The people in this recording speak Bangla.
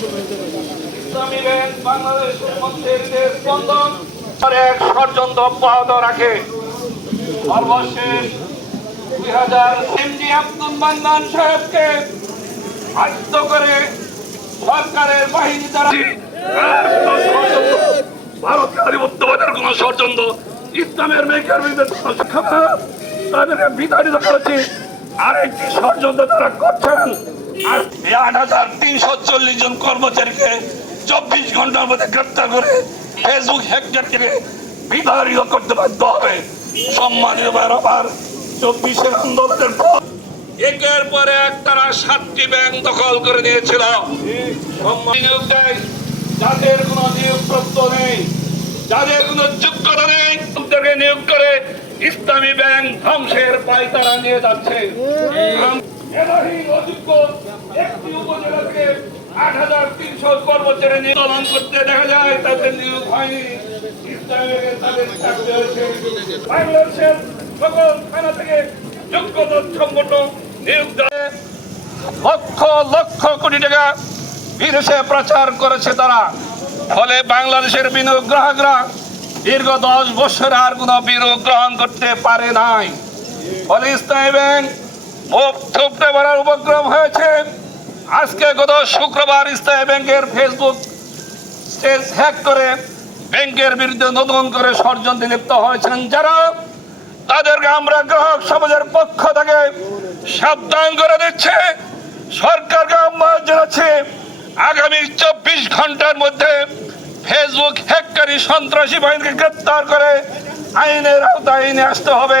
ইসলামী ব্যাংক বাংলাদেশের মধ্যে যে স্পন্দন এক ষড়যন্ত্র অব্যাহত দুই হাজার এমডি আব্দুল মান্নান সাহেবকে বাধ্য করে সরকারের বাহিনী দ্বারা ভারত আধিপত্যবাদের কোন ষড়যন্ত্র, ইসলামের মেঘের বিরুদ্ধে তাদেরকে বিতাড়িত করেছে। আর একটি ষড়যন্ত্র তারা করছেন। আট হাজার তিনশো চল্লিশ জন কর্মচারীকে চব্বিশ ঘণ্টার মধ্যে গ্রেপ্তার করে ফেসবুক হ্যাকারকে বিতাড়িত করতে বাধ্য হবে। সম্মানিত ব্যাপার চব্বিশের আন্দোলনের পর একের পরে এক তারা সাতটি ব্যাংক দখল করে নিয়েছিল। যাদের কোনো নিয়োগপ্রাপ্ত নেই, যাদের কোনো যোগ্যতা নেই নিয়োগ করে ইসলামী ব্যাংক ধ্বংসের পায় তারা নিয়ে যাচ্ছে। আম- অযোগ্য একটি উপজেলা থেকে আট হাজার তিনশো কর্মচারী নিয়োগন করতে দেখা যায়, তাদের নিয়োগ হয়নি। বাংলাদেশের সকল থানা থেকে লক্ষ লক্ষ কোটি টাকা বিদেশে প্রচার করেছে তারা। ফলে বাংলাদেশের বিনিয়োগ গ্রাহকরা দীর্ঘ দশ বছর আর কোনো বিনিয়োগ গ্রহণ করতে পারে নাই। ফলে ইসলামী ব্যাংক উপক্রম হয়েছে। আজকে গত শুক্রবার ইসলামী ব্যাংকের ফেসবুক স্টেজ হ্যাক করে ব্যাংকের বিরুদ্ধে নতুন করে ষড়যন্ত্রে লিপ্ত হয়েছেন যারা, তাদেরকে আমরা গ্রাহক সমাজের পক্ষ থেকে সাবধান করে দিচ্ছে। সরকারকে আহ্বান জানাচ্ছে, আগামী চব্বিশ ঘণ্টার মধ্যে ফেসবুক হ্যাককারী সন্ত্রাসী বাহিনীকে গ্রেপ্তার করে আইনের আওতায় নিয়ে আসতে হবে।